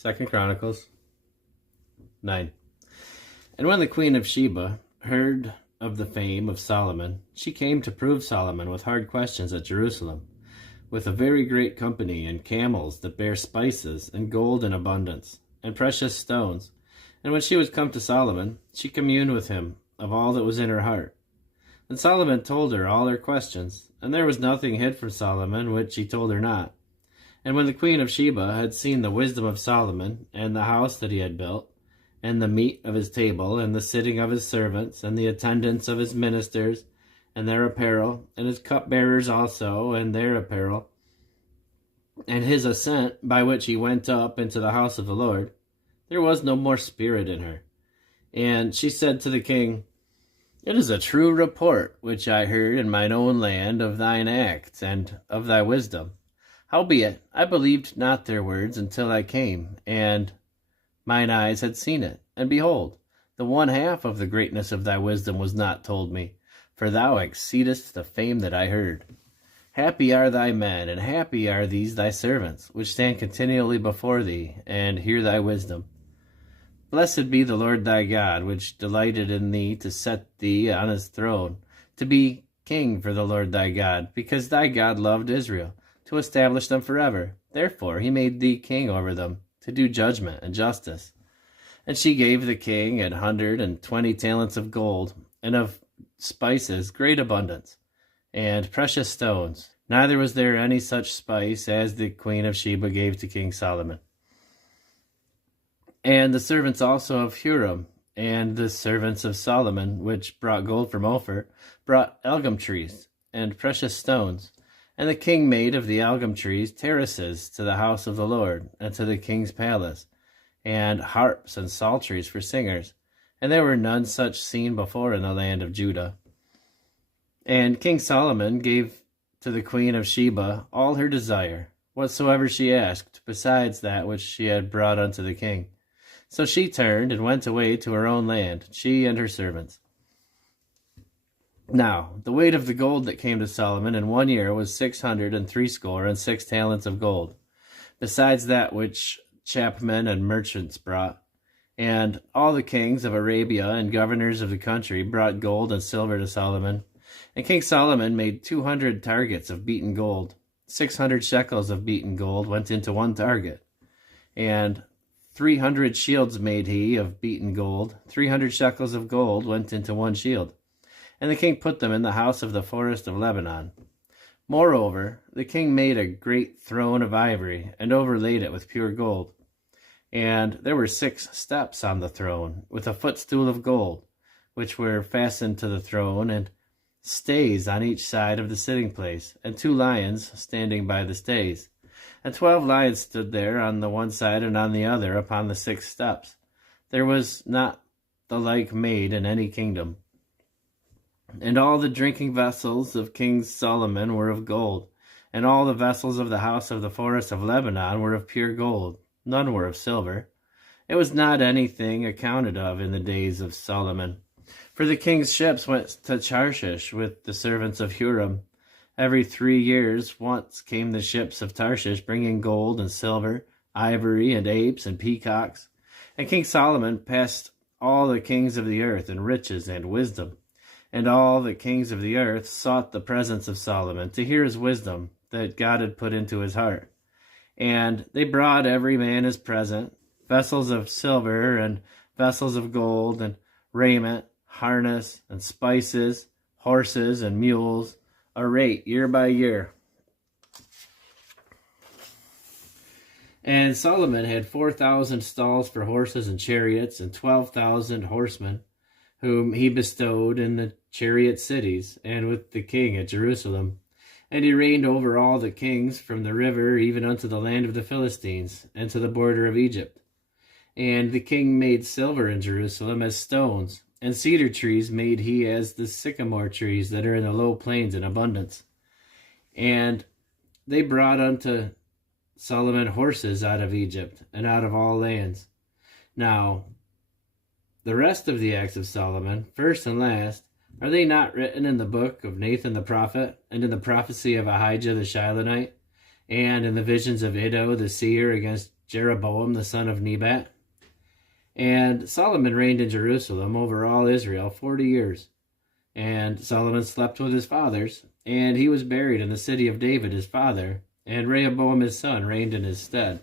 2 Chronicles 9. And when the queen of Sheba heard of the fame of Solomon, she came to prove Solomon with hard questions at Jerusalem, with a very great company, and camels that bear spices, and gold in abundance, and precious stones. And when she was come to Solomon, she communed with him of all that was in her heart. And Solomon told her all her questions, and there was nothing hid from Solomon which he told her not. And when the queen of Sheba had seen the wisdom of Solomon, and the house that he had built, and the meat of his table, and the sitting of his servants, and the attendance of his ministers, and their apparel, and his cupbearers also, and their apparel, and his ascent by which he went up into the house of the Lord, there was no more spirit in her. And she said to the king, It is a true report which I heard in mine own land of thine acts, and of thy wisdom. Howbeit, I believed not their words until I came, and mine eyes had seen it. And behold, the one half of the greatness of thy wisdom was not told me, for thou exceedest the fame that I heard. Happy are thy men, and happy are these thy servants, which stand continually before thee, and hear thy wisdom. Blessed be the Lord thy God, which delighted in thee to set thee on his throne, to be king for the Lord thy God, because thy God loved Israel, to establish them forever. Therefore he made thee king over them, to do judgment and justice. And she gave the king 120 talents of gold, and of spices great abundance, and precious stones. Neither was there any such spice as the queen of Sheba gave to King Solomon. And the servants also of Huram, and the servants of Solomon, which brought gold from Ophir, brought algum trees, and precious stones. And the king made of the algum trees terraces to the house of the Lord, and to the king's palace, and harps and psalteries for singers. And there were none such seen before in the land of Judah. And King Solomon gave to the queen of Sheba all her desire, whatsoever she asked, besides that which she had brought unto the king. So she turned and went away to her own land, she and her servants. Now the weight of the gold that came to Solomon in 1 year was 666 talents of gold, besides that which chapmen and merchants brought. And all the kings of Arabia and governors of the country brought gold and silver to Solomon. And King Solomon made 200 targets of beaten gold. 600 shekels of beaten gold went into one target. And 300 shields made he of beaten gold. 300 shekels of gold went into one shield. And the king put them in the house of the forest of Lebanon. Moreover, the king made a great throne of ivory, and overlaid it with pure gold. And there were 6 steps on the throne, with a footstool of gold, which were fastened to the throne, and stays on each side of the sitting place, and 2 lions standing by the stays. And 12 lions stood there on the one side and on the other upon the 6 steps. There was not the like made in any kingdom. And all the drinking vessels of King Solomon were of gold, and all the vessels of the house of the forest of Lebanon were of pure gold. None were of silver. It was not anything accounted of in the days of Solomon. For the king's ships went to Tarshish with the servants of Huram. Every 3 years once came the ships of Tarshish, bringing gold and silver, ivory and apes and peacocks. And King Solomon passed all the kings of the earth in riches and wisdom. And all the kings of the earth sought the presence of Solomon, to hear his wisdom that God had put into his heart. And they brought every man his present, vessels of silver and vessels of gold, and raiment, harness, and spices, horses and mules, a rate year by year. And Solomon had 4,000 stalls for horses and chariots, and 12,000 horsemen, whom he bestowed in the chariot cities, and with the king at Jerusalem. And he reigned over all the kings from the river even unto the land of the Philistines, and to the border of Egypt. And the king made silver in Jerusalem as stones, and cedar trees made he as the sycamore trees that are in the low plains in abundance. And they brought unto Solomon horses out of Egypt, and out of all lands. Now the rest of the acts of Solomon, first and last, are they not written in the book of Nathan the prophet, and in the prophecy of Ahijah the Shilonite, and in the visions of Iddo the seer against Jeroboam the son of Nebat. And Solomon reigned in Jerusalem over all Israel 40 years. And Solomon slept with his fathers, and he was buried in the city of David his father, and Rehoboam his son reigned in his stead.